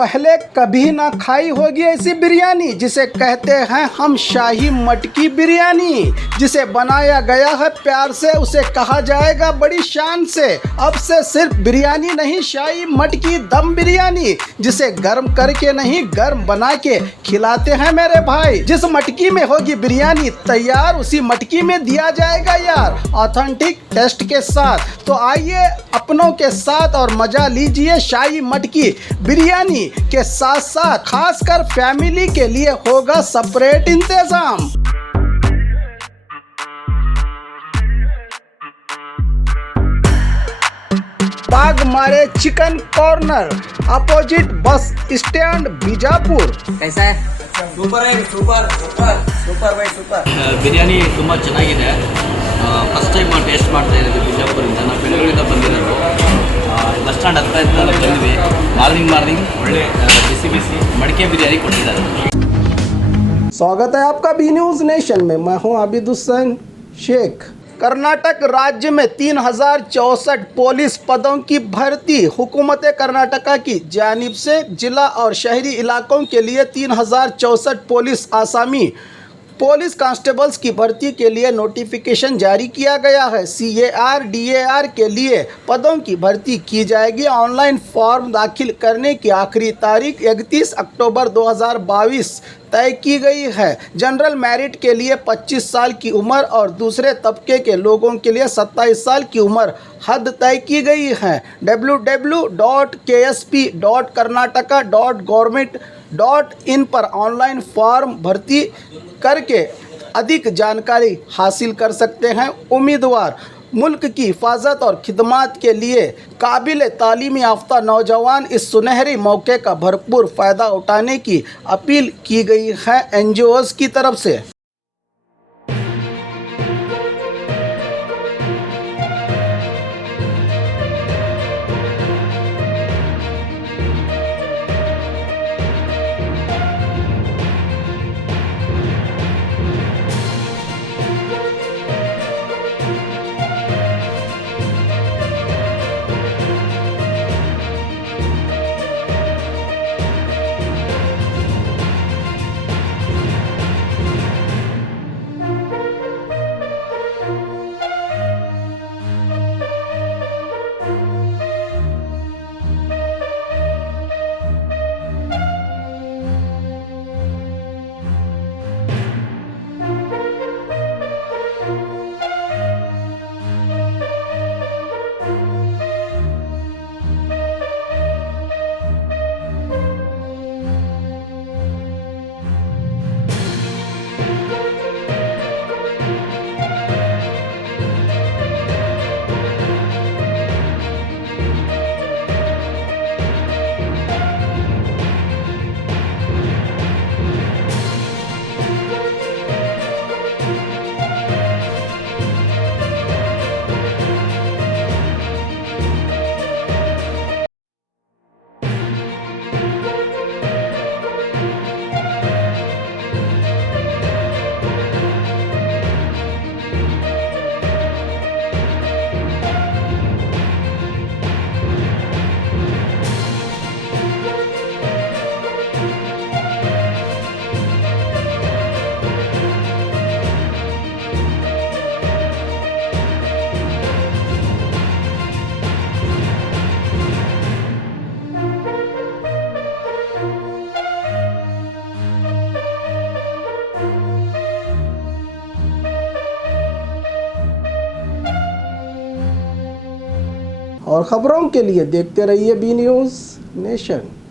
पहले कभी ना खाई होगी ऐसी बिरयानी जिसे कहते हैं हम शाही मटकी बिरयानी, जिसे बनाया गया है प्यार से, उसे कहा जाएगा बड़ी शान से। अब से सिर्फ बिरयानी नहीं, शाही मटकी दम बिरयानी, जिसे गर्म करके नहीं गर्म बना के खिलाते हैं मेरे भाई। जिस मटकी में होगी बिरयानी तैयार, उसी मटकी में दिया जाएगा यार ऑथेंटिक टेस्ट के साथ। तो आइए अपनों के साथ और मजा लीजिए शाही मटकी बिरयानी के साथ साथ खासकर फैमिली के लिए होगा सेपरेट इंतजाम। Bagmare chicken corner, opposite bus stand, Bijapur. कैसा है? ಸೂಪರ್ ಆಗಿ super super super by super biryani ತುಂಬ ಚೆನ್ನಾಗಿದೆ. ಫಸ್ಟ್ ಟೈಮ್ ಟೇಸ್ಟ್ ಮಾಡ್ತಾ ಇದ್ದೀವಿ ಬಿಜಾಪುರಿಂದ. ನಾವು ಬೆಂಗಳೂರಿಂದ ಬಂದಿರೋದು. ಬಸ್ ಸ್ಟ್ಯಾಂಡ್ ಹತ್ರ ಇದ್ದ ಬಂದ್ವಿ. ಮಾರ್ನಿಂಗ್ ಒಳ್ಳೆ ಬಿಸಿ ಬಿಸಿ ಮಡಿಕೆ ಬಿರಿಯಾನಿ ಕೊಟ್ಟಿದ್ದಾರೆ. स्वागत है आपका बी न्यूज़ नेशन में। मैं हूं आबिद हुसैन शेख। कर्नाटक राज्य में 3064 पुलिस पदों की भर्ती। हुकूमत कर्नाटका की जानिब से जिला और शहरी इलाकों के लिए 3064 पुलिस आसामी पुलिस कांस्टेबल्स की भर्ती के लिए नोटिफिकेशन जारी किया गया है। CAR DAR के लिए पदों की भर्ती की जाएगी। ऑनलाइन फॉर्म दाखिल करने की आखिरी तारीख 31 अक्टूबर 2022 तय की गई है। जनरल मेरिट के लिए 25 साल की उम्र और दूसरे तबके के लोगों के लिए 27 साल की उम्र हद तय की गई है। www.ksp.karnataka.government.in पर ऑनलाइन फॉर्म भर्ती करके अधिक जानकारी हासिल कर सकते हैं उम्मीदवार। मुल्क की हिफाजत और खिदमात के लिए काबिल तालीम याफ्ता नौजवान इस सुनहरे मौके का भरपूर फ़ायदा उठाने की अपील की गई है NGOs की तरफ से। और ख़बरों के लिए देखते रहिए बी न्यूज़ नेशन।